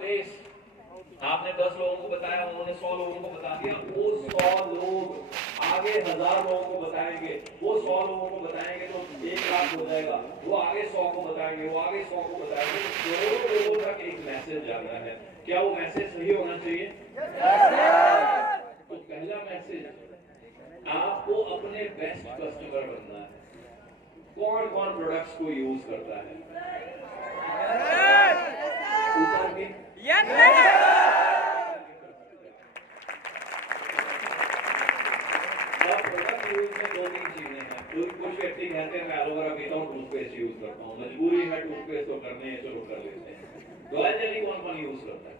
Base. आपने 10 लोगों को बताया, उन्होंने 100 लोगों को बता दिया, वो 100 लोग आगे 1000 लोगों को बताएंगे, वो 100 लोगों को बताएंगे तो 1 लाख हो जाएगा, वो आगे 100 को बताएंगे, वो आगे 100 को बताएंगे, करोड़ों लोगों तक एक मैसेज जाना है। क्या वो मैसेज सही होना चाहिए? तो पहला मैसेज, आपको अपने बेस्ट कस्टमर बनना है। कौन कौन प्रोडक्ट्स को यूज करता है? ऊपर के प्रोडक्ट यूज में 2-3 चीजें हैं। कुछ व्यक्ति कहते हैं मैं एलोवेरा पीता हूँ, टूथपेस्ट यूज करता हूँ, मजबूरी है टूथपेस्ट तो करने है, चलो कर लेते हैं। रॉयल जेली कौन कौन यूज करता है?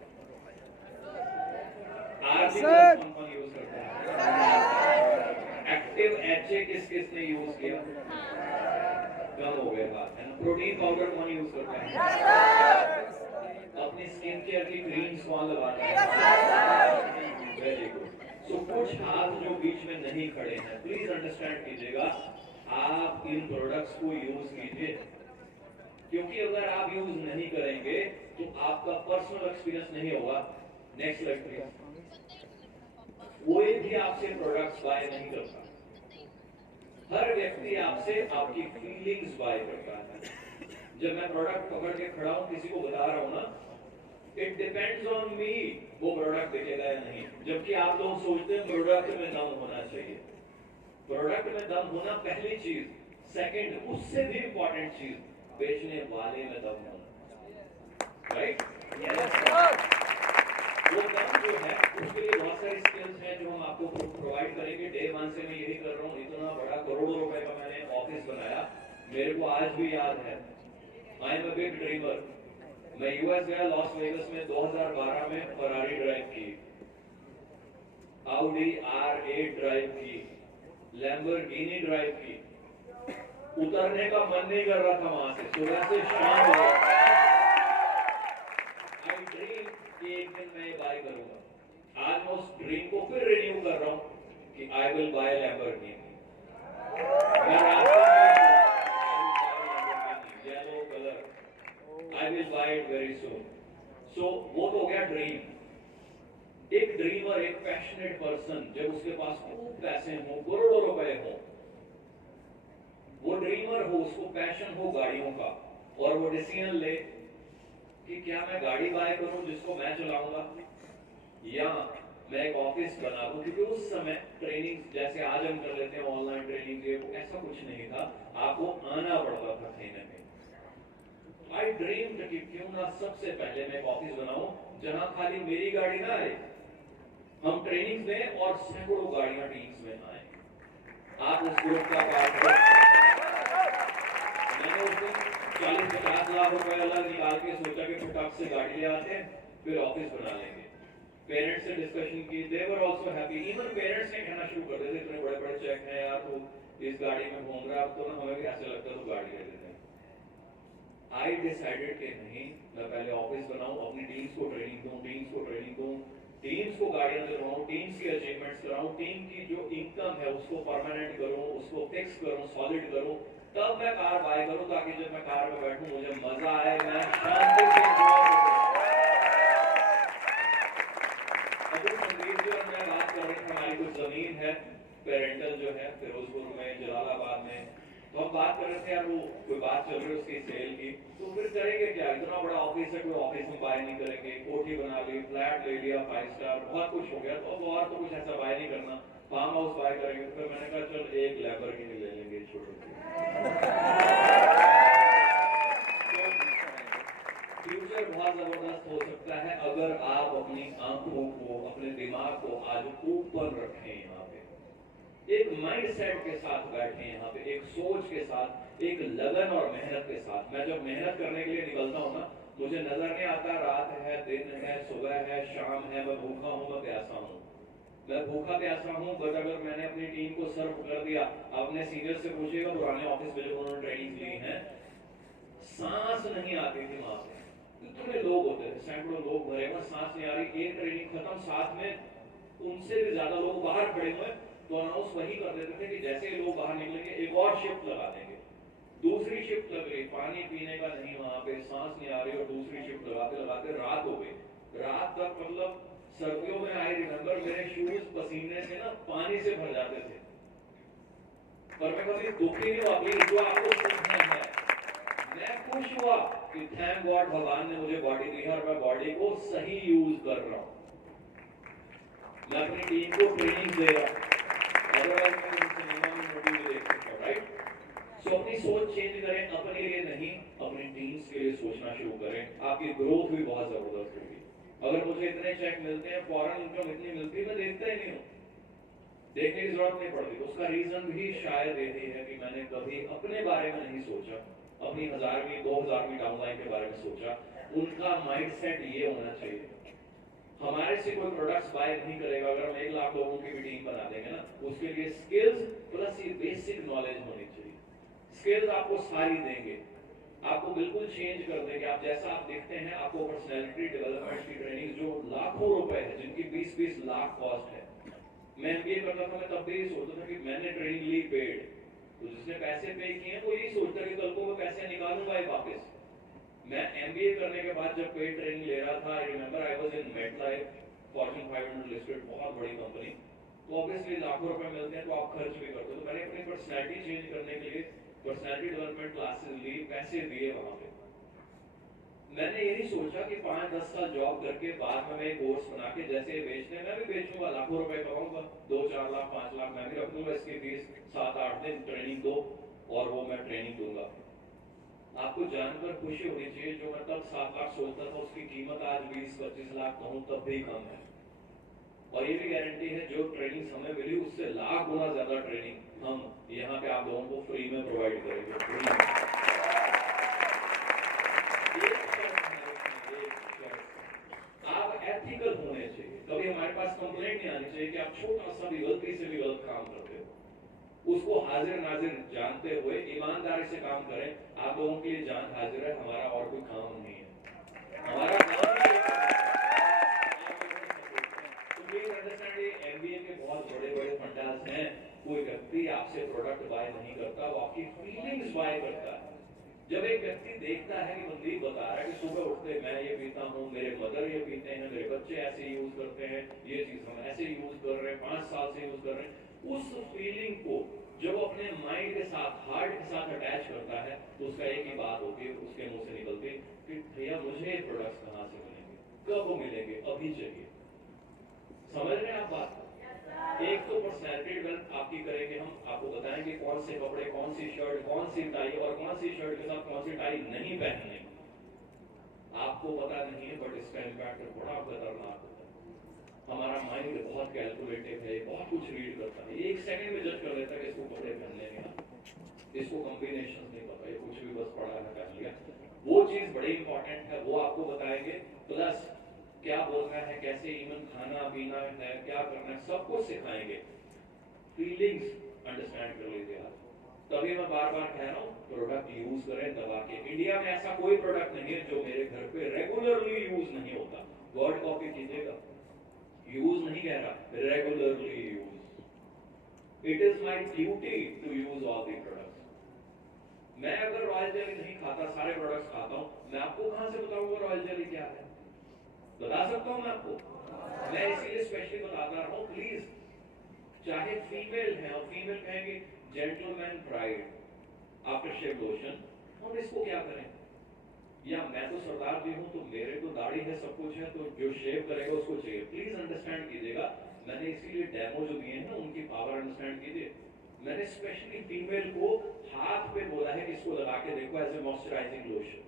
आरजी कौन कौन यूज करता है? एक्टिव एचए किस किस ने यूज किया? कम हो गए बात है ना। प्रोटीन पाउडर कौन यूज करता है? अपनी स्किन केयर की क्रीम्स कौन लगाता है? Very good. सो कुछ हाथ जो बीच में नहीं खड़े हैं, प्लीज अंडरस्टैंड कीजिएगा, आप इन प्रोडक्ट्स को यूज कीजिए, क्योंकि अगर आप यूज नहीं करेंगे तो आपका पर्सनल एक्सपीरियंस नहीं होगा। Next slide please. कोई भी आपसे प्रोडक्ट्स बाय नहीं करता, हर व्यक्ति आपसे आपकी फीलिंग्स बाय करता है। जब मैं प्रोडक्ट पकड़ के खड़ा हूं, किसी को बता रहा हूं ना, इट डिपेंड्स ऑन मी वो प्रोडक्ट दिखेगा या नहीं। जबकि आप लोग सोचते हैं प्रोडक्ट में दम होना चाहिए। प्रोडक्ट में दम होना पहली चीज, सेकंड उससे भी इंपॉर्टेंट चीज, बेचने वाले में दम होना, राइट? वो दम जो है उसके लिए बहुत सारी स्किल्स हैं जो हम आपको प्रोवाइड करेंगे। डे 1 से मैं यही कर रहा हूँ। इतना बड़ा करोड़ों रुपए का मैंने ऑफिस बनाया, मेरे को आज भी याद है। I am a big dreamer. मैं यूएस गया, लॉस वेगस में 2012 में फरारी ड्राइव की, ऑडी R8 ड्राइव की, लैम्बोर्गिनी ड्राइव की। उतरने का मन नहीं कर रहा था वहां से, सुबह से शाम हो गई। आई ड्रीम कि एक दिन मैं ये बाय करूंगा। आज मैं उस ड्रीम को फिर रिन्यू कर रहा हूं कि I will buy Lamborghini. Yellow colour, I will buy it very soon. So वो तो हो गया ड्रीम। एक ड्रीमर, एक पैशनेट पर्सन, जब उसके पास खूब पैसे हो, करोड़ों रुपए हो, वो ड्रीमर हो, उसको पैशन हो गाड़ियों का, और वो डिसीजन ले कि क्या मैं गाड़ी बाय करूं जिसको मैं चलाऊंगा, या मैं एक ऑफिस बना दूं। क्योंकि उस समय ट्रेनिंग जैसे आज हम कर लेते हैं ऑनलाइन ट्रेनिंग, वो ऐसा कुछ नहीं था, आपको आना पड़ता था कहीं ना कहीं। आई ड्रीम कि क्यों ना सबसे पहले मैं एक ऑफिस बनाऊं जहां खाली मेरी गाड़ी ना आए, हम ट्रेनिंग दें और सैकड़ों गाड़ियां टीम्स में आए। आप उस ग्रुप का पार्ट हो। मैंने उस दिन 40-50 लाख रुपए अलग निकाल के सोचा कि फटाक से गाड़ी ले आते हैं, फिर ऑफिस बना लेंगे। पेरेंट्स से डिस्कशन की, they were also happy. Even parents ने कहना शुरू कर दिया, इतने बड़े बड़े चेक हैं यार, तो इस गाड़ी में घूम रहा है, तो ना हमें भी ऐसे लगता है तो गाड़ी ले लेते हैं। आई डिसाइडेड कि नहीं, मैं पहले ऑफिस बनाऊं, अपनी टीम्स को ट्रेनिंग दूं, टीम्स को गाड़ियां दिलवाऊं, टीम्स की अचीवमेंट्स कराऊं, टीम की जो इनकम है उसको परमानेंट करूं, उसको फिक्स करूं, सॉलिड करूं, तब मैं कार बाय करूं, ताकि जब मैं कार में बैठूं मुझे मजा आए, मैं शांति से एंजॉय करूं। अभी संदीप जी और मैं बात कर रहे थे, हमारी कुछ जमीन है पेरेंटल जो है फिरोजपुर में, जलालाबाद में, तो हम बात कर रहे थे यार, वो कोई बात चल रही है उसकी सेल की, तो फिर करेंगे क्या? इतना बड़ा ऑफिस है, कोई ऑफिस में बाय नहीं करेंगे, कोठी बना ली, फ्लैट ले लिया 5 स्टार, बहुत कुछ हो गया, तो अब और तो कुछ ऐसा बाय नहीं करना, फार्म हाउस बाय करेंगे। तो फिर मैंने कहा चल एक लैम्बोर्गिनी ले लेंगे छोटे से। फ्यूचर बहुत जबरदस्त हो सकता है अगर आप अपनी आंखों को, अपने दिमाग को आज ऊपर रखें, यहाँ पे एक माइंडसेट के साथ बैठे, यहाँ पे एक सोच के साथ, एक लगन और मेहनत के साथ। मैं जब मेहनत करने के लिए निकलता हूँ ना, मुझे नजर नहीं आता रात है, दिन है, सुबह है, शाम है, मैं भूखा हूँ, मैं प्यासा हूँ, मैं भूखा प्यासा हूँ। बट अगर मैंने अपनी टीम को सर्व कर दिया, अपने सीनियर से पूछिएगा पुराने ऑफिस में जब उन्होंने ट्रेनिंग ली है, सांस नहीं आती थी वहां पे, इतने लोग होते थे, सैकड़ों लोग भरे हुए, सांस नहीं आ रही। एक ट्रेनिंग खत्म, साथ में उनसे भी ज्यादा लोग बाहर खड़े हुए, तो अनाउंस वही कर देते थे कि जैसे ही लोग बाहर निकलेंगे एक और शिफ्ट लगा देंगे। दूसरी शिफ्ट लग गई, पानी पीने का नहीं वहां पे, सांस नहीं आ रही, और दूसरी शिफ्ट लगाते लगाते रात हो गई। तक, मतलब सर्दियों में आई रिमेम्बर मेरे शूज पसीने से ना पानी से भर जाते थे, पर मैं कभी दुखी नहीं हुआ। प्लीज, जो आपको सीखना है, मैं खुश हुआ कि थैंक गॉड भगवान ने मुझे बॉडी दी है और मैं बॉडी को सही यूज कर रहा हूं। मैं अपनी टीम को ट्रेनिंग दे रहा हूं, अदरवाइज मैं सिनेमा में मूवी में देख सकता हूं, राइट? सो अपनी सोच चेंज करें, अपने लिए नहीं अपनी टीम्स के लिए सोचना शुरू करें, आपकी ग्रोथ भी बहुत जबरदस्त होगी। अगर मुझे इतने चेक मिलते हैं, फॉरेन इनकम इतनी मिलती है, मैं देखता ही नहीं हूँ, देखने की जरूरत नहीं पड़ती। तो उसका रीजन भी शायद यही है कि मैंने कभी अपने बारे में नहीं सोचा, अपनी 1000वीं 2000वीं डाउनलाइन के बारे में सोचा। उनका माइंडसेट ये होना चाहिए, हमारे से कोई प्रोडक्ट्स बाय नहीं करेगा अगर हम 1 लाख लोगों की भी टीम बना देंगे ना, उसके लिए स्किल्स प्लस ये बेसिक नॉलेज होनी चाहिए। स्किल्स आपको सारी देंगे, आपको बिल्कुल चेंज कर देंगे। आप जैसा आप दिखते हैं, आपको पर्सनैलिटी डेवलपमेंट की ट्रेनिंग जो लाखों रुपए है, जिनकी 20-20 लाख कॉस्ट है। मैं एमबीए करता था, मैं तब भी सोचता था कि मैंने ट्रेनिंग ली पेड, तो जिसने पैसे पे किए वो यही सोचता कि कल को मैं पैसे निकालूंगा वापस। मैं एमबीए करने के बाद जब पेड ट्रेनिंग ले रहा था, I remember I was in MetLife, Fortune 500 listed, बहुत बड़ी कंपनी, तो ऑब्वियसली लाखों रुपए मिलते हैं तो आप खर्च भी करते हो। तो मैंने अपनी पर्सनैलिटी चेंज करने के लिए पर्सनैलिटी डेवलपमेंट क्लासेस ली, पैसे दिए वहां पे। मैंने यही सोचा कि 5-10 साल जॉब करके बाद में मैं कोर्स बना के जैसे बेचने, मैं भी बेचूंगा, लाखों रुपए कमाऊंगा, 2-4 लाख 5 लाख मैं भी रख दूंगा, इसकी फीस 7-8 दिन ट्रेनिंग दो और वो मैं ट्रेनिंग दूंगा। आपको जानकर खुशी होनी चाहिए, जो मैं तब 7 लाख सोचता था उसकी कीमत आज 20-25 लाख कहूं तब भी कम है। और ये भी गारंटी है जो ट्रेनिंग हमें मिली उससे लाख गुना ज्यादा ट्रेनिंग हम यहाँ पे आप लोगों को फ्री में प्रोवाइड करेंगे। फ्री में। आप एथिकल होने चाहिए, कभी हमारे पास कंप्लेंट नहीं आनी चाहिए कि आप छोटा सा भी गलती से भी गलत काम करते हो। उसको हाजिर नाजिर जानते हुए ईमानदारी से काम करें। आप लोगों के लिए जान हाजिर है, हमारा और कोई काम नहीं है, हमारा काम एमबीए के बहुत बड़े बड़े फंडास हैं। कोई व्यक्ति आपसे प्रोडक्ट बाय नहीं करता, वो आपकी फीलिंग्स बाय करता है। जब एक व्यक्ति देखता है कि मनदीप बता रहा है कि सुबह उठते मैं ये पीता हूँ, मेरे मदर ये पीते हैं, मेरे बच्चे ऐसे यूज करते हैं, ये चीज हम ऐसे यूज कर रहे हैं, 5 साल से यूज कर रहे हैं, उस फीलिंग को जब अपने माइंड के साथ, हार्ट के साथ अटैच करता है, तो उसका एक ही बात होती है, उसके मुंह से निकलती कि भैया मुझे प्रोडक्ट्स कहाँ से मिलेंगे, कब मिलेंगे, अभी चाहिए। समझ रहे हैं आप बात? एक तो पर्सनैलिटी डेवलप आपकी करेंगे हम, आपको बताएंगे कौन से कपड़े, कौन सी शर्ट, कौन सी टाई और कौन सी शर्ट के साथ कौन सी टाई नहीं पहननी। आपको पता नहीं है बट इसका इम्पैक्ट बड़ा खतरनाक होता है। हमारा माइंड बहुत कैलकुलेटिव है, बहुत कुछ रीड करता है, 1 सेकंड में जज कर लेता है कि इसको कपड़े पहनने नहीं आते, इसको कॉम्बिनेशन नहीं पता, ये कुछ भी बस पढ़ा है पहन लिया। वो चीज बड़ी इंपॉर्टेंट है, वो आपको बताएंगे। प्लस क्या बोलना है, कैसे इवन खाना पीना है, क्या करना है, सब कुछ सिखाएंगे। फीलिंग्स अंडरस्टैंड कर लीजिए आप। तभी मैं बार बार कह रहा हूँ प्रोडक्ट यूज करें दबा के। इंडिया में ऐसा कोई प्रोडक्ट नहीं है जो मेरे घर पे रेगुलरली यूज नहीं होता। वर्ड कॉपी कीजिएगा, यूज नहीं कह रहा, regularly use. It is my duty to use all the products. मैं अगर रॉयल जेली नहीं खाता, सारे प्रोडक्ट्स खाता हूँ, मैं आपको कहां से बताऊंगा रॉयल जेली क्या है? बता सकता हूं मैं आपको? मैं इसीलिए स्पेशली बताता रहा हूं, प्लीज, चाहे फीमेल है और फीमेल कहेंगे gentleman pride after shave lotion, हम इसको क्या करें? या मैं तो सरदार जी हूं, तो मेरे तो दाढ़ी है, सब कुछ है, तो जो शेव करेगा उसको चाहिए। प्लीज अंडरस्टैंड कीजिएगा, मैंने इसीलिए डेमो जो दिए हैं ना उनकी पावर अंडरस्टैंड कीजिए। मैंने स्पेशली फीमेल को हाथ पे बोला है कि इसको लगा के देखो एज ए मॉइस्चराइजिंग लोशन।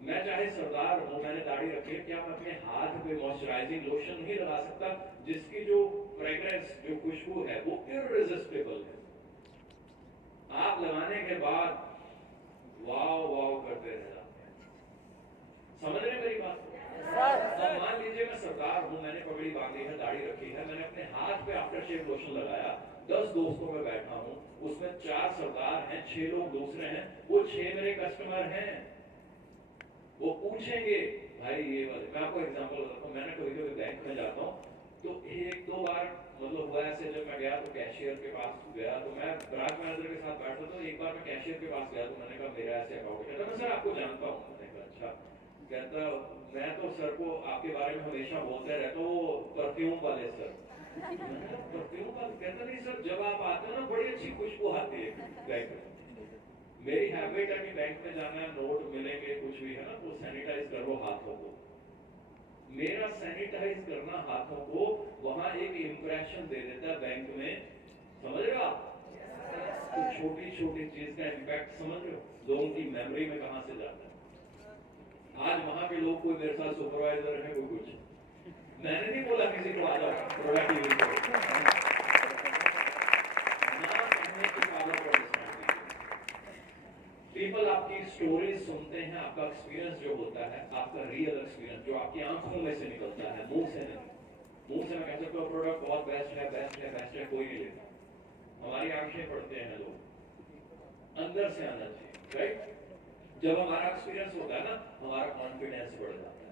मैं चाहे सरदार हूं, मैंने दाढ़ी रखी है, क्या मैं अपने हाथ पे मॉइस्चराइजिंग लोशन नहीं लगा सकता जिसकी जो फ्रेग्रेंस, जो खुशबू है वो इररेसिस्टिबल है? आप लगाने के बाद वाव वाव करते रह जाते हैं। समझ रहे मेरी बात? अब मान लीजिए मैं सरदार हूं, मैंने पगड़ी बांधी है, दाढ़ी रखी है, मैंने अपने हाथ पे आफ्टर शेव लोशन लगाया, 10 दोस्तों में बैठा हूं, उसमें 4 सरदार हैं, 6 लोग दूसरे हैं, वो 6 मेरे कस्टमर हैं। वो पूछेंगे भाई ये वाले, मैं आपको एग्जांपल बताता हूँ। मैंने कभी कभी बैंक में जाता हूँ तो 1-2 बार मतलब हुआ ऐसे, जब मैं गया तो कैशियर के पास गया, तो मैं ब्रांच मैनेजर के साथ बैठा, तो एक बार मैं कैशियर के पास गया, तो मैंने कहा मेरा ऐसे अकाउंट है, तो मैं सर आपको जानता हूँ। मैंने कहा अच्छा, कहता मैं तो सर को आपके बारे में हमेशा बोलते रहता हूँ, वो परफ्यूम वाले सर। परफ्यूम वाले कहता नहीं सर, जब आप आते हो ना बड़ी अच्छी खुशबू आती है बैंक में। मेरी हैबिट है कि बैंक में जाना, नोट मिलेंगे कुछ भी है ना, तो सैनिटाइज करो हाथों को। मेरा सैनिटाइज करना हाथों को वहां एक इंप्रेशन दे देता है बैंक में, समझ रहे हो आप? तो छोटी छोटी चीज का इम्पैक्ट समझ रहे हो, लोगों की मेमोरी में कहां से जाता है। आज वहां के लोग, कोई मेरे साथ सुपरवाइजर है, कोई कुछ, मैंने नहीं बोला किसी को आ जाओ प्रोडक्टिविटी को ना कहने की पावर को डिस्काउंट। पीपल आपकी स्टोरीज सुनते हैं, आपका एक्सपीरियंस जो होता है, आपका रियल एक्सपीरियंस जो आपकी आंखों में से निकलता है, मुंह से नहीं। मुंह से मैं कह सकता हूँ प्रोडक्ट बहुत बेस्ट है, बेस्ट है, बेस्ट है, कोई नहीं लेता। हमारी आंखें पढ़ते हैं लोग, अंदर से आना चाहिए, राइट? जब हमारा एक्सपीरियंस होता है ना, हमारा कॉन्फिडेंस बढ़ जाता है।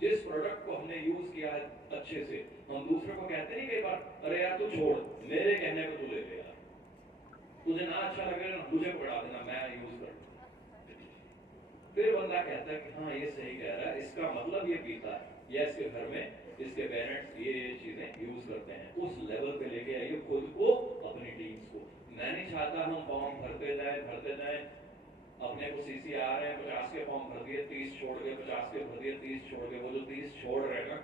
जिस प्रोडक्ट को हमने यूज किया है अच्छे से, हम दूसरे को कहते नहीं कई बार, अरे यार तू छोड़, मेरे कहने पे तू ले ले यार, तुझे ना अच्छा लगेगा ना मुझे पकड़ा देना, मैं यूज कर। फिर बंदा कहता है कि हाँ ये सही कह रहा है, इसका मतलब ये पीता है, या इसके घर में इसके पेरेंट्स ये चीजें यूज करते हैं। उस लेवल पे लेके आइए खुद को, अपनी टीम्स को। मैं नहीं चाहता हम फॉर्म भरते जाए, अपने को सीसी आ रहे हैं 50 के फॉर्म भर दिए, 30 छोड़ गए, 50 के भर दिए, 30 छोड़ गए। वो जो 30 छोड़ रहे ना,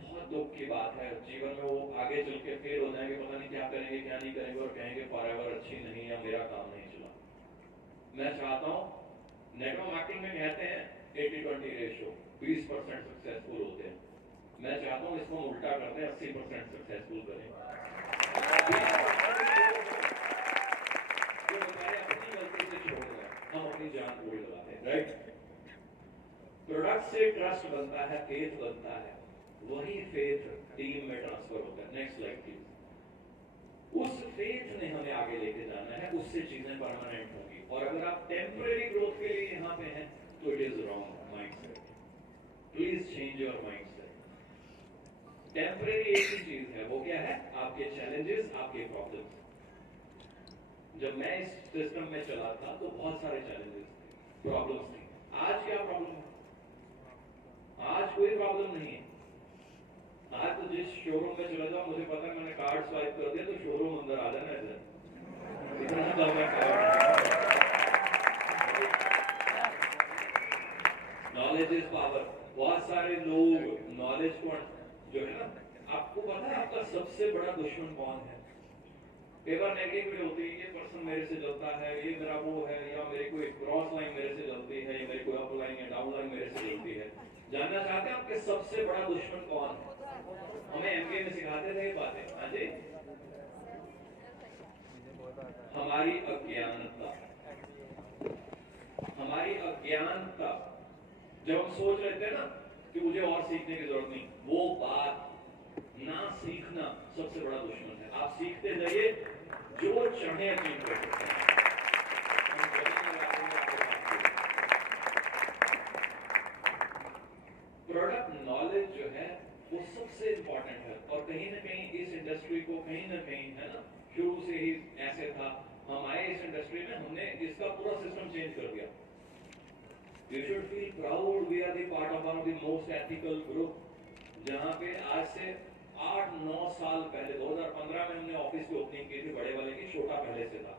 बहुत दुख की बात है। जीवन में वो आगे चल के फेल हो जाएंगे, पता नहीं क्या करेंगे क्या नहीं करेंगे, और कहेंगे फॉरएवर अच्छी नहीं है, मेरा काम नहीं चला। मैं चाहता हूँ, नेटवर्क मार्केटिंग में कहते हैं 80-20 रेशियो, 20% सक्सेसफुल होते हैं। मैं चाहता हूँ इसको उल्टा करते हैं, 80% सक्सेसफुल करें। जो बेचारे अपनी गलती से छोड़ रहे हैं, हम अपनी जान थोड़ी लगाते हैं, राइट? प्रोडक्ट से ट्रस्ट बनता है, फेथ बनता है, वही फेथ टीम में ट्रांसफर होता है। Next slide please. उस फेथ ने हमें आगे लेके जाना है, उससे चीजें परमानेंट होंगी। और अगर आप टेम्परेरी ग्रोथ के लिए यहाँ पे हैं, तो it is wrong mindset. Please change your mindset. Temporary एक ही चीज है, वो क्या है? आपके चैलेंजेस, आपके प्रॉब्लम्स। जब मैं इस सिस्टम में चला था तो बहुत सारे चैलेंजेस थे, प्रॉब्लम्स थी। आज क्या प्रॉब्लम है? आज कोई प्रॉब्लम नहीं है। आज तो जिस शोरूम में चला जाओ, मुझे पता है मैंने कार्ड स्वाइप कर दिया तो शोरूम अंदर आ जाना है। इतना ज्यादा कार्ड, नॉलेज इज पावर। बहुत सारे लोग नॉलेज को जो है ना, आपको पता है आपका सबसे बड़ा दुश्मन कौन है? कई बार नेगेटिविटी होती है, ये पर्सन मेरे से जलता है, ये मेरा वो है, या मेरी कोई क्रॉस लाइन मेरे से जलती है, या मेरी कोई अप लाइन या डाउन लाइन मेरे से जलती है। जानना चाहते हैं आपके सबसे बड़ा दुश्मन कौन है? हमें एमके में सिखाते थे ये बातें। हाँ जी, हमारी अज्ञानता। हमारी अज्ञानता। जब हम सोच रहे थे ना कि मुझे और सीखने की जरूरत नहीं, वो बात ना सीखना सबसे बड़ा दुश्मन है। आप सीखते जाइए, जो चाहे अचीव कर सकते हैं। प्रोडक्ट नॉलेज जो है वो सबसे इंपॉर्टेंट है, और कहीं ना कहीं इस इंडस्ट्री को कहीं ना कहीं है ना, शुरू से ही ऐसे था। हम आए इस इंडस्ट्री में, हमने इसका पूरा सिस्टम चेंज कर दिया। You should feel proud we are the part of one of the most ethical group, जहाँ पे आज से 8-9 साल पहले 2015 में हमने ऑफिस की ओपनिंग की थी, बड़े वाले की, छोटा पहले से था।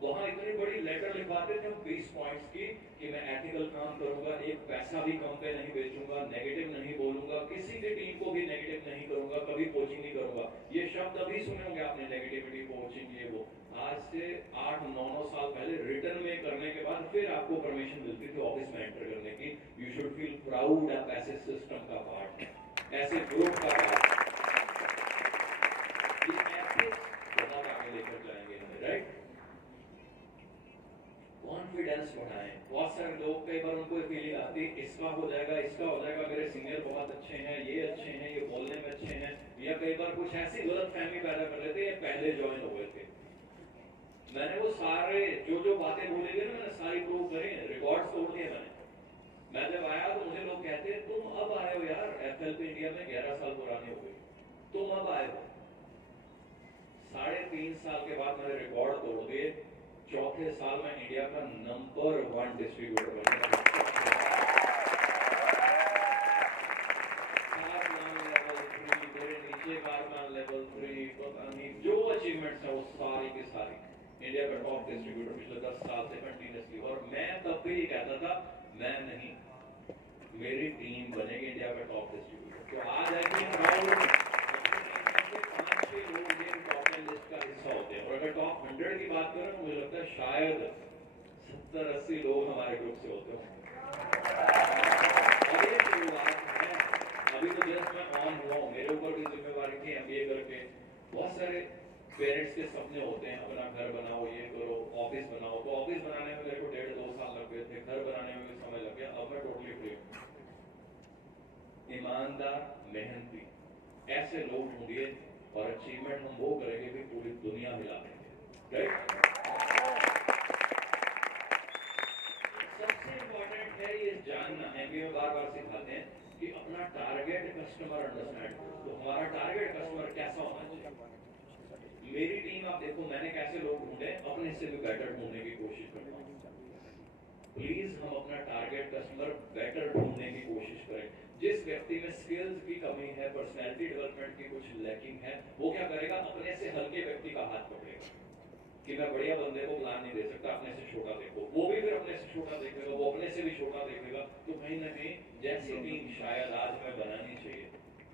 वहां इतनी बड़ी लेटर लिखवाते थे हम 20 पॉइंट्स की कि मैं एथिकल काम करूंगा, एक पैसा भी कम पे नहीं बेचूंगा, नेगेटिव नहीं बोलूंगा, किसी की टीम को भी नेगेटिव नहीं करूंगा, कभी कोचिंग नहीं करूंगा। ये शब्द अभी सुने होंगे आपने, नेगेटिविटी, कोचिंग, ये वो। आज से 8-9 साल पहले रिटर्न में करने के बाद फिर आपको परमिशन मिलती थी ऑफिस में एंटर करने की। यू शुड फील प्राउड आप ऐसे सिस्टम का पार्ट, ऐसे ग्रुप का पार्ट। ये एथिक्स बहुत आगे लेकर जाएंगे हमें, राइट? कॉन्फिडेंस बढ़ाएं। बहुत सारे लोग, कई बार उनको फीलिंग आती है इसका हो जाएगा, इसका हो जाएगा, मेरे सीनियर बहुत अच्छे हैं, ये अच्छे हैं, ये बोलने में अच्छे हैं, या कई बार कुछ ऐसी गलत फहमी पैदा कर लेते हैं, पहले ज्वाइन हो गए थे। मैंने वो सारे जो बातें बोली गई ना, मैंने सारी प्रूव करी, रिकॉर्ड्स तोड़ दिए मैंने। मैं जब आया तो मुझे लोग कहते हैं तुम अब आए हो यार, एफएल पे इंडिया में 11 साल पुरानी हो गई, तुम अब आए हो। 3.5 साल के बाद मैंने रिकॉर्ड तोड़ दिए। चौथे साल में इंडिया का नंबर 1 डिस्ट्रीब्यूटर बन गया। मेरी टीम बनेगी इंडिया का टॉप डिस्ट्रीब्यूटर। तो आज आई थिंक अराउंड 5-6 लोग ये टॉप 10 लिस्ट का हिस्सा होते हैं। और अगर टॉप 100 की बात करें तो मुझे लगता है शायद 70-80 लोग हमारे ग्रुप से होते हैं। और ये शुरुआत है, अभी तो जस्ट मैं ऑन हुआ हूँ, मेरे ऊपर भी जिम्मेवारी थी MBA करके। बहुत सारे पेरेंट्स के सपने होते हैं, अपना घर बनाओ, ये करो, ऑफिस बनाओ। तो ऑफिस बनाने में मेरे को 1.5-2 साल लग गए थे, घर बनाने में भी समय लग गया। अब मैं टोटली फ्री हूँ। ईमानदार, मेहनती ऐसे लोग ढूंढिए और अचीवमेंट हम वो करेंगे कि पूरी दुनिया हिला देंगे, राइट? सबसे इंपॉर्टेंट है ये जानना, MBA में बार बार सिखाते हैं कि अपना टारगेट कस्टमर अंडरस्टैंड करो। तो हमारा टारगेट कस्टमर कैसा होना चाहिए? मेरी टीम आप देखो, मैंने कैसे लोग ढूंढे, अपने से भी बेटर ढूंढने की कोशिश करता हूँ। प्लीज हम अपना टारगेट कस्टमर बेटर ढूंढने की कोशिश करें। जिस व्यक्ति में स्किल्स की कमी है, पर्सनैलिटी डेवलपमेंट की कुछ लैकिंग है, वो क्या करेगा? अपने से हल्के व्यक्ति का हाथ पकड़ेगा कि मैं बढ़िया बंदे को प्लान नहीं दे सकता, अपने से छोटा देखो। वो भी फिर अपने से छोटा देखेगा, वो अपने से भी छोटा देखेगा। तो कहीं ना कहीं जैसी टीम शायद आज में बनानी चाहिए,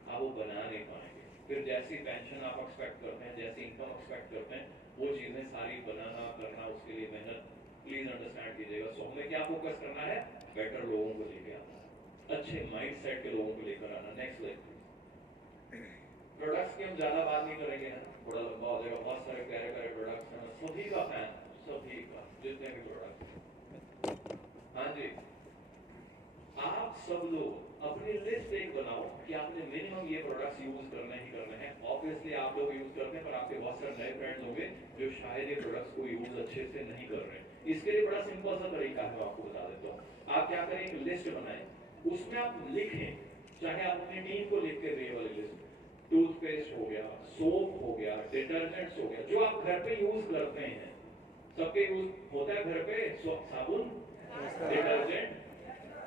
आप वो बना नहीं पाएंगे। फिर जैसी पेंशन आप एक्सपेक्ट करते हैं, जैसी इनकम एक्सपेक्ट करते हैं, वो चीजें सारी बनाना करना, उसके लिए मेहनत प्लीज अंडरस्टैंड कीजिएगा। सो हमें क्या फोकस करना है? बेटर लोगों को लेके आना, अच्छे माइंडसेट के लोगों को लेकर आना। Next slide please. प्रोडक्ट्स की हम ज्यादा बात नहीं करेंगे, थोड़ा लंबा हो जाएगा। बहुत सारे प्यारे प्यारे प्रोडक्ट्स हैं, सभी का फैन, सभी का, जितने भी प्रोडक्ट। हाँ जी, आप सब लोग अपनी लिस्ट एक बनाओ कि आपने मिनिमम ये प्रोडक्ट्स यूज करने ही करने हैं। ऑब्वियसली आप लोग यूज करते हैं, पर आपके बहुत सारे नए फ्रेंड्स होंगे जो शायद ये प्रोडक्ट्स को यूज अच्छे से नहीं कर रहे हैं। इसके लिए बड़ा सिंपल सा तरीका है, मैं आपको बता देता हूँ। आप क्या करें, एक लिस्ट बनाएं, उसमें आप लिखें, चाहे आप अपनी टीम को लिख के ये वाली लिस्ट, टूथपेस्ट हो गया, सोप हो गया, डिटर्जेंट्स हो गया, जो आप घर पे यूज करते हैं। सबके यूज होता है घर पे, साबुन, डिटर्जेंट,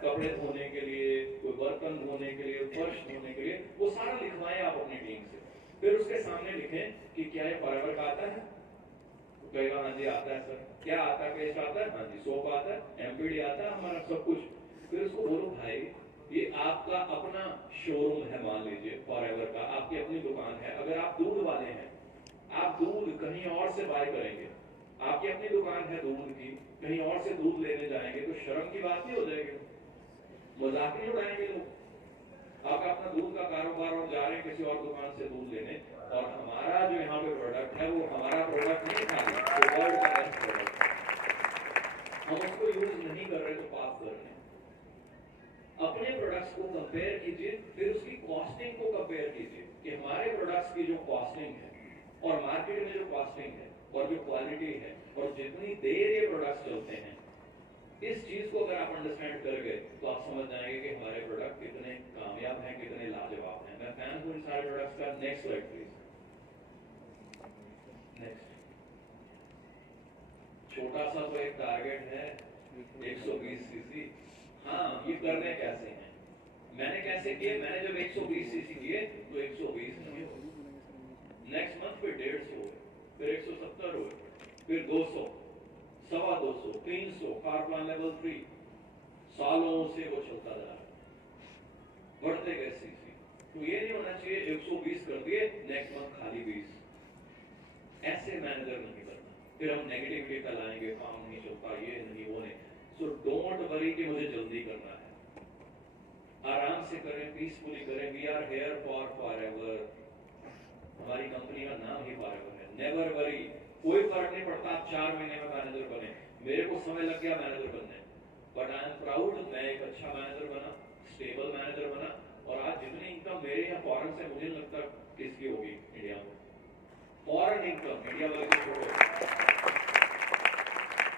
कपड़े धोने के लिए, कोई बर्तन धोने के लिए, फर्श धोने के लिए, वो सारा लिखवाएं आप अपनी टीम से। फिर उसके सामने लिखें कि क्या ये फॉरएवर का आता है? तो कहेगा हाँ जी आता है सर। क्या आता है? पेस्ट आता है? हाँ जी। सोप आता है? MPD आता है, हमारा सब कुछ। फिर उसको बोलो भाई ये आपका अपना शोरूम है, मान लीजिए फॉरएवर का, आपकी अपनी दुकान है। अगर आप दूध वाले हैं, आप दूध कहीं और से बाय करेंगे, आपकी अपनी दुकान है दूध की, कहीं और से दूध लेने जाएंगे तो शर्म की बात नहीं हो जाएगी? मजाक नहीं उड़ाएंगे लोग। आप अपना दूध का कारोबार और जा रहे हैं किसी और दुकान से दूध लेने, और हमारा जो यहाँ पे प्रोडक्ट है वो हमारा प्रोडक्ट नहीं था, वो वर्ल्ड का बेस्ट प्रोडक्ट है। हम उसको यूज नहीं कर रहे तो पाप कर रहे हैं। अपने प्रोडक्ट्स को कंपेयर कीजिए, फिर उसकी कॉस्टिंग को कंपेयर कीजिए कि हमारे प्रोडक्ट्स की जो कॉस्टिंग है और मार्केट में जो कॉस्टिंग है और जो क्वालिटी है और जितनी देर ये प्रोडक्ट्स चलते हैं, इस चीज को अगर आप अंडरस्टैंड कर गए तो आप समझ जाएंगे कि हमारे प्रोडक्ट कितने कामयाब हैं, कितने लाजवाब हैं। मैं फैन हूं इन सारे प्रोडक्ट्स का। Next slide please. नेक्स्ट, छोटा सा तो एक टारगेट है 120 सीसी। हाँ, ये करने कैसे हैं? मैंने कैसे किए? मैंने जब 120 सीसी किए तो 120 नहीं हुए, नेक्स्ट मंथ फिर 150 हुए, फिर 170 हुए, फिर 200, 250, 300, कार प्लान लेवल 3। सालों से वो चलता जा रहा है, बढ़ते गए सीसी। तो ये नहीं होना चाहिए 120 कर दिए, नेक्स्ट मंथ खाली 20। ऐसे मैनेजर नहीं करना, फिर हम नेगेटिविटी फैलाएंगे, काम नहीं चलता, ये नहीं वो नहीं। सो डोंट वरी कि मुझे जल्दी करना है, आराम से करें, पीसफुली करें। We are here for forever, हमारी कंपनी का नाम ही फॉरएवर है। नेवर वरी, कोई फर्क नहीं पड़ता आप 4 महीने में मैनेजर बने। मेरे को समय लग गया मैनेजर बनने, बट आई एम प्राउड, मैं एक अच्छा मैनेजर बना, स्टेबल मैनेजर बना। और आज जितनी इनकम मेरे यहाँ फॉरेन से, मुझे लगता किसकी होगी इंडिया में? फॉरेन इनकम इंडिया वाले को छोड़ो,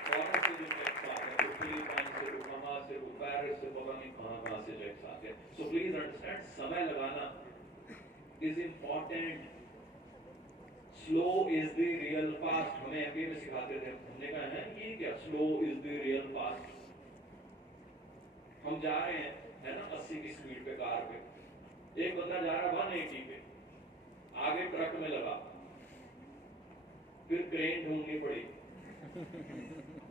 फॉरेन से जो टैक्स आते हैं, तो फिलीपाइन से, बहामा से, पेरिस से, पता नहीं कहां से टैक्स आते हैं। सो प्लीज अंडरस्टैंड, समय लगाना is important. Slow is the real fast, हमें MBA में सिखाते थे। हमने कहा है ये क्या slow is the real fast? हम जा रहे हैं, है ना, 80 की स्पीड पे कार पे, एक बंदा जा रहा 180 पे, आगे ट्रक में लगा, फिर क्रेन ढूंढनी पड़ी,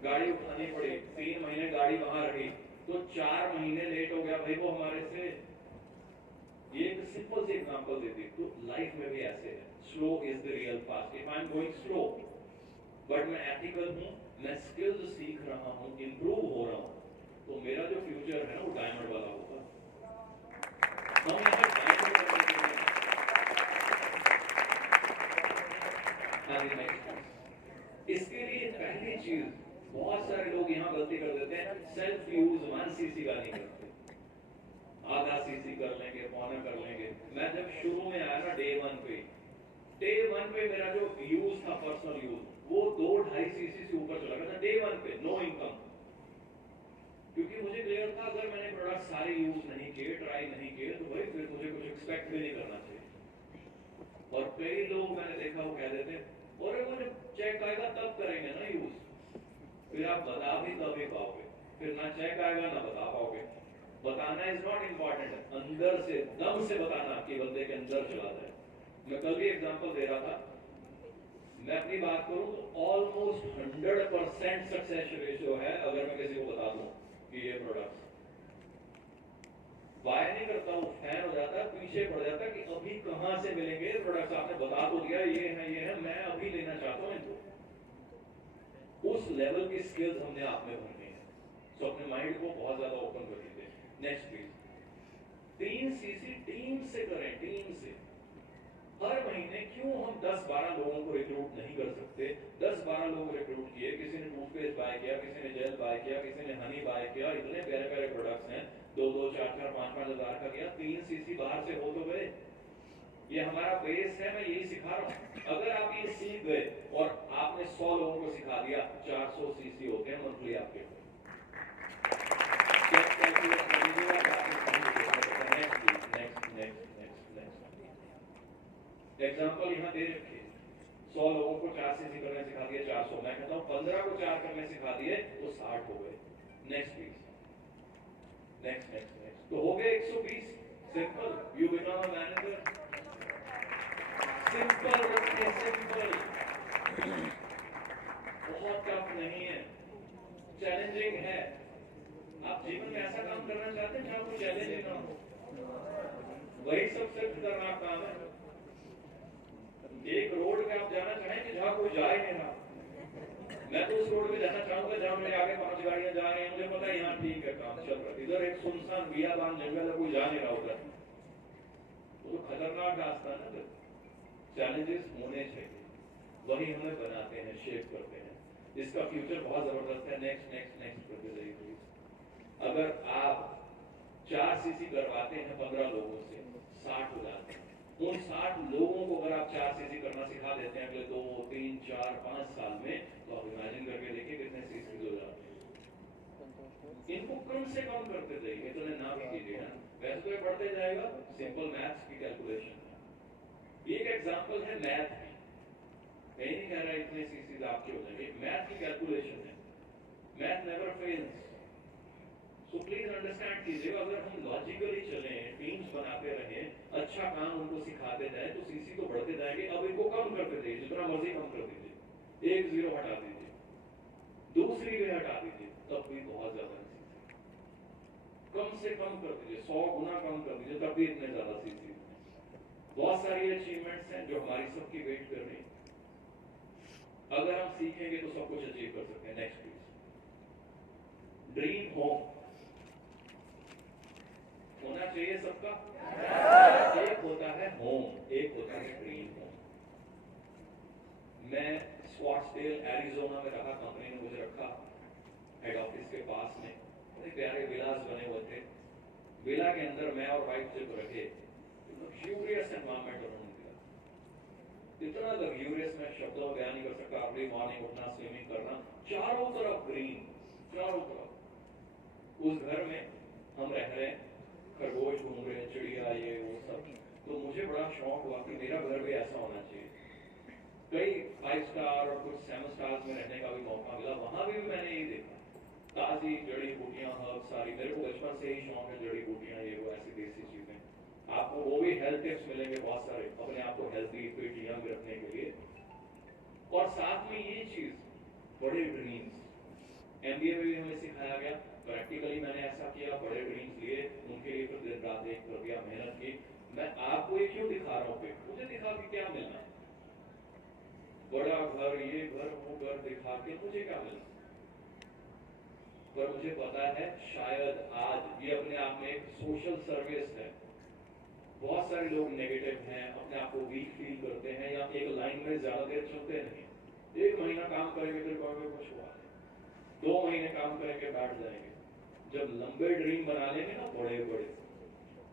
गाड़ी उठानी पड़ी, 3 महीने गाड़ी वहां रही, तो 4 महीने लेट हो गया भाई वो हमारे से, ये एक सिंपल सी एग्जांपल देती तो लाइफ में भी ऐसे है, slow is the real fast. If I am going slow but मैं एथिकल हूं, मैं स्किल्स सीख रहा हूं, इंप्रूव हो रहा हूं, तो मेरा जो फ्यूचर है ना वो डायमंड वाला होगा। हम यहाँ डायमंड करने के लिए इसके लिए पहली चीज, बहुत सारे लोग यहाँ गलती कर देते हैं, सेल्फ यूज 1 cc का नहीं करते, आधा cc कर लेंगे, पौना कर लेंगे। मैं जब शुरू में आया ना डे वन पे मेरा जो यूज था पर्सनल यूज, वो 2-2.5 cc से ऊपर चला गया था डे वन पे, नो इनकम। क्योंकि मुझे क्लियर था अगर मैंने प्रोडक्ट सारे यूज नहीं किए, ट्राई नहीं किए, तो भाई फिर मुझे कुछ एक्सपेक्ट भी नहीं करना चाहिए। और कई लोग मैंने देखा वो कह देते हैं, और वो जब चेक आएगा तब करेंगे ना यूज, फिर आप बता भी तभी पाओगे, फिर ना चेक आएगा ना बता पाओगे। बताना इज नॉट इम्पॉर्टेंट, अंदर से दम से बताना कि बंदे के अंदर चला जाए। मैं कल भी एग्जांपल दे रहा था, मैं अपनी बात करूं तो ऑलमोस्ट 100% सक्सेस रेशियो है अगर मैं किसी को बता दूं कि ये प्रोडक्ट बाय नहीं करता हूं, फैन हो जाता है, पीछे पड़ जाता है कि अभी कहां से मिलेंगे प्रोडक्ट्स, आपने बता तो दिया ये है, मैं अभी लेना चाहता हूं इनको। उस लेवल की स्किल्स हमने आप में भरनी है, तो अपने माइंड को बहुत ज्यादा ओपन कर दीजिए। नेक्स्ट प्लीज, 3 cc टीम से करें, टीम से। हर महीने क्यों हम 10-12 लोगों को रिक्रूट नहीं कर सकते? 10-12 लोग रिक्रूट किए, किसी ने टूथपेस्ट बाय किया, किसी ने जेल बाय किया, किसी ने हनी बाय किया, इतने प्यारे प्यारे प्रोडक्ट्स हैं, 2-2, 4-4, 5-5 हजार का किया, 3 cc बाहर से हो तो गए। ये हमारा बेस है, मैं यही सिखा रहा हूं। अगर आप ये सीख गए और आपने 100 लोगों को सिखा दिया, 400 cc होते हैं मंथली आपके। एग्जाम्पल यहाँ दे रखिए, 100 लोगों को 4 cc करने सिखा दिए, 400। मैं कहता हूँ 15 को 4 करने सिखा दिए तो 60 हो गए। नेक्स्ट प्लीज, नेक्स्ट तो हो गए 120। Simple, you become a manager. Simple रखिए, सिंपल, बहुत टफ नहीं है, चैलेंजिंग है। आप जीवन में ऐसा काम करना चाहते हैं जहां कोई चैलेंज ना हो, वही सबसे खतरनाक काम है। एक रोड पे आप जाना चाहें कि जहां कोई जा ही नहीं रहा, मैं तो उस रोड पे जाना चाहूंगा जहां मेरे आगे 5 गाड़ियां जा रही हैं, मुझे पता है यहाँ ठीक है काम चल रहा है, इधर एक सुनसान बियाबान जंगल है, कोई जा नहीं रहा उधर, तो खतरनाक रास्ता है ना। चैलेंजेस होने चाहिए, वही हमें बनाते हैं, शेप करते हैं, इसका फ्यूचर बहुत जबरदस्त है। नेक्स्ट करते जाइए। अगर आप 4 cc करवाते हैं 15 लोगों से, 60 हो जाते हैं। उन 60 लोगों को अगर आप 4 cc करना सिखा देते हैं अगले 2, 3, 4, 5 साल में, तो आप इमेजिन करके देखिए कितने cc हो जाते हैं। इनको कम से कम करते जाइए, तो ना भी कीजिए ना, वैसे तो ये बढ़ते जाएगा। सिंपल मैथ्स की कैलकुलेशन है। एक एग्जांपल है मैथ की, मैं नहीं कह रहा इतने cc आपके हो जाएंगे, मैथ की कैलकुलेशन है, math never fails. So please understand कीजिएगा, अगर हम लॉजिकली चलें, टीम्स बनाते रहें, अच्छा काम उनको सिखाते जाए, तो सीसी तो बढ़ते जाएंगे। अब इनको कम करते जाइए, जितना मर्जी कम कर दीजिए, एक 0 हटा दीजिए, दूसरी भी हटा दीजिए, तब भी बहुत ज्यादा सीसी। कम से कम कर दीजिए, 100 गुना कम कर दीजिए, तब भी इतने ज्यादा सीसी। बहुत सारी अचीवमेंट्स हैं जो हमारी सबकी वेट कर रही है। अगर हम सीखेंगे तो सब कुछ अचीव कर सकते हैं। नेक्स्ट प्लीज, ड्रीम होम होना चाहिए सबका। एक होता है होम, एक होता है ड्रीम होम। मैं स्कॉट्सडेल एरिजोना में रहा, कंपनी ने मुझे रखा हेड ऑफिस के पास में, बड़े प्यारे विलास बने हुए थे। विला के अंदर मैं और वाइफ जब रहे, लग्जूरियस एनवायरनमेंट उन्होंने दिया, इतना लग्जूरियस मैं शब्दों में बयान नहीं कर सकता। अर्ली मॉर्निंग उठना, स्विमिंग करना, चारों तरफ ग्रीन, चारों तरफ। उस घर में हम रह रहे हैं, खरगोश घूम रहे हैं, चिड़िया, ये वो सब। तो मुझे बड़ा शौक हुआ कि मेरा घर भी ऐसा होना चाहिए। कई 5 स्टार और कुछ 7 स्टार्स में रहने का भी मौका मिला, वहां भी मैंने यही देखा, ताजी जड़ी बूटियां, हर्ब सारी। मेरे को बचपन से ही शौक है जड़ी बूटियां, ये वो ऐसी देसी चीजें। आपको वो भी हेल्थ टिप्स मिलेंगे बहुत सारे, अपने आप को हेल्थी फिट यंग रखने के लिए। और साथ में ये चीज, बड़े ड्रीम्स, एमबीए में भी हमें सिखाया गया, प्रैक्टिकली मैंने ऐसा किया, बड़े ड्रीम्स लिए, उनके बड़ा घर, ये घर, वो घर दिखा के मुझे क्या मिला? पर मुझे पता है शायद आज ये अपने आप में एक सोशल सर्विस है। बहुत सारे लोग नेगेटिव हैं, अपने आप को वीक फील करते हैं या एक लाइन में ज्यादा देर चलते नहीं। 1 महीना काम करेंगे फिर कहोगे कुछ हुआ नहीं, 2 महीने काम करेंगे बैठ जाएंगे। जब लंबे ड्रीम बना लेंगे ना बड़े बड़े,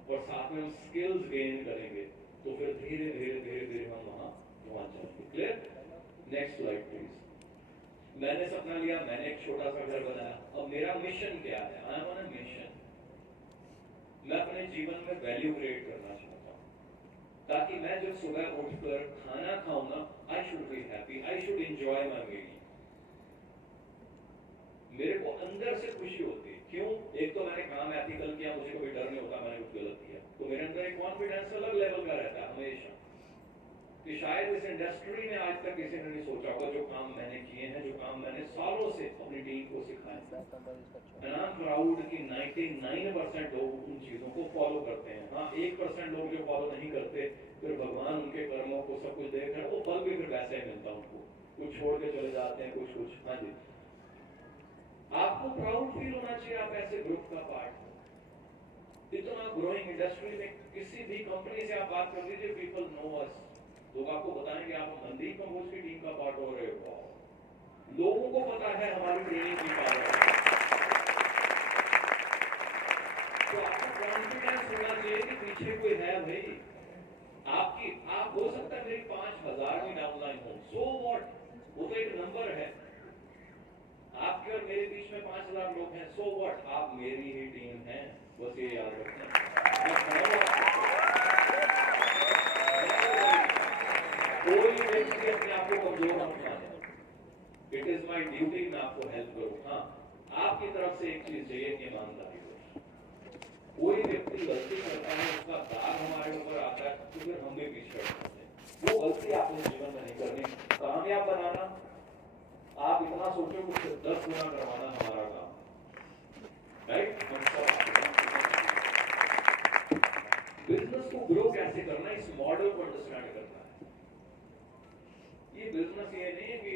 और साथ में हम स्किल्स गेन करेंगे, तो फिर धीरे धीरे धीरे धीरे हम वहां पहुंच जाएंगे। क्लियर? Next slide please. मैंने सपना लिया, मैंने एक छोटा सा घर बनाया। अब मेरा मिशन क्या है? I am on a mission. मैं अपने जीवन में वैल्यू क्रिएट करना चाहता हूं, ताकि मैं जब सुबह उठकर खाना खाऊं ना, I should be happy, I should enjoy my meal. मेरे को अंदर से खुशी होती है। क्यों? एक तो मैंने काम एथिकल किया, मुझे कोई डर नहीं होता मैंने कुछ गलत किया, तो मेरे अंदर एक कॉन्फिडेंस अलग लेवल का रहता है हमेशा, कि शायद इस इंडस्ट्री में आज तक किसी ने नहीं सोचा होगा जो काम मैंने किए हैं, जो काम मैंने सालों से अपनी टीम को सिखाए। And I'm proud कि 99% लोग उन चीजों को फॉलो करते हैं। हाँ, 1% लोग जो फॉलो नहीं करते, फिर भगवान उनके कर्मों को सब कुछ देख रहे हैं, वो फल भी फिर वैसे ही मिलता उनको, कुछ छोड़ के चले जाते हैं, कुछ। हाँ जी, आपको प्राउड फील होना चाहिए, आप ऐसे ग्रुप का पार्ट हो। इतना ग्रोइंग इंडस्ट्री में किसी भी कंपनी से आप बात कर लीजिए, पीपल नो अस, लोग आपको बताएंगे आप मनदीप कंबोज की टीम का पार्ट हो रहे हो। लोगों को पता है हमारी ट्रेनिंग की पावर है। तो आपको कॉन्फिडेंस होना चाहिए कि पीछे कोई है भाई। आप हो सकता है मेरी 5000 की डाउनलाइन हो, सो व्हाट, वो तो एक नंबर है। आपके और मेरे बीच में 5000 लोग हैं, सो व्हाट, आप मेरी ही टीम है, बस ये याद रखना। कोई व्यक्ति अपने आप को कमजोर मत माने। इट इज माई ड्यूटी, मैं आपको हेल्प करूं। हाँ, आपकी तरफ से एक चीज चाहिए, ईमानदारी। कोई व्यक्ति गलती करता है, उसका दाग हमारे ऊपर आता है, तो फिर हम भी पीछे हट जाते हैं। वो गलती आपने जीवन में नहीं करनी। कामयाब बनाना, आप इतना सोचो कुछ 10 गुना करवाना हमारा काम, राइट? बिजनेस को ग्रो कैसे करना, इस मॉडल को अंडरस्टैंड करना है। ये बिजनेस ये नहीं कि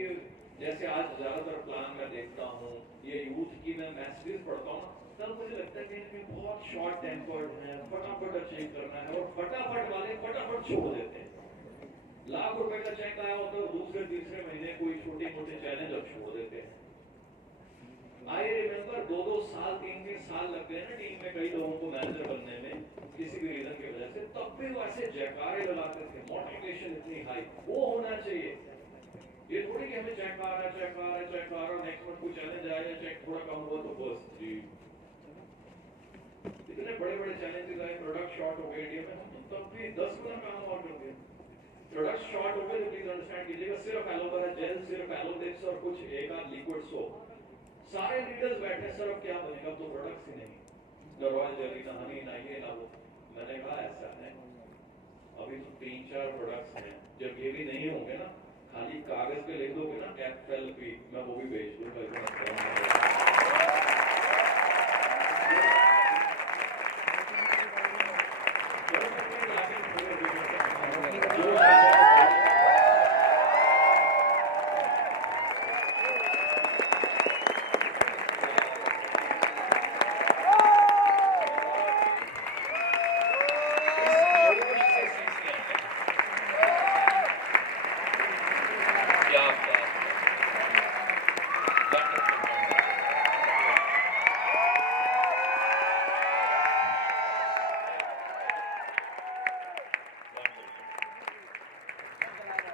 जैसे आज ज्यादातर प्लान मैं देखता हूँ, ये यूथ की मैं मैसेजेस पढ़ता हूँ, तब मुझे लगता है कि बहुत शॉर्ट टेम्पर्ड है, फटाफट अचीव करना है, और फटाफट वाले फटाफट छोड़ देते हैं। लाख रुपए का चेक आया होता है, दूसरे तीसरे महीने कोई छोटे मोटे चैलेंज अब छोड़ देते हैं। आई रिमेम्बर 2-2 साल 3-3 साल लग गए ना टीम में कई लोगों को मैनेजर बनने में, किसी भी रीजन की वजह से, तब भी वो ऐसे जयकारे लगाते थे, मोटिवेशन इतनी हाई। वो होना चाहिए। ये थोड़ी कि हमें चेक आ रहा है, नेक्स्ट मंथ कोई चैलेंज आया, चेक थोड़ा कम हुआ तो बस जी। इतने बड़े बड़े चैलेंजेस आए, प्रोडक्ट शॉर्ट हो गए इंडिया में, तब भी 10 गुना काम और कर दिया। प्रोडक्ट शॉर्ट हो गए तो प्लीज अंडरस्टैंड कीजिएगा, सिर्फ एलोवेरा जेल, सिर्फ एलोडिक्स और कुछ एक आध लिक्विड सोप। सारे लीडर्स बैठे, सर अब क्या बनेगा? तो प्रोडक्ट्स ही नहीं, ना रॉयल जेली, ना हनी, ना ये ना वो। मैंने कहा ऐसा है, अभी तो 3-4 प्रोडक्ट्स हैं, जब ये भी नहीं होंगे ना, खाली कागज पे लिख दोगे ना FLP, मैं वो भी भेज दूंगा।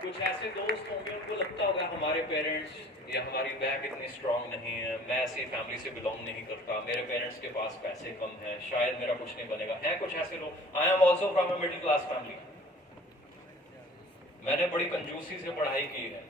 कुछ ऐसे दोस्त होंगे उनको लगता होगा हमारे पेरेंट्स या हमारी बैक इतनी स्ट्रांग नहीं है, मैं ऐसी फैमिली से बिलोंग नहीं करता, मेरे पेरेंट्स के पास पैसे कम हैं, शायद मेरा कुछ नहीं बनेगा। हैं कुछ ऐसे लोग। I am also from a middle class family. मैंने बड़ी कंजूसी से पढ़ाई की है,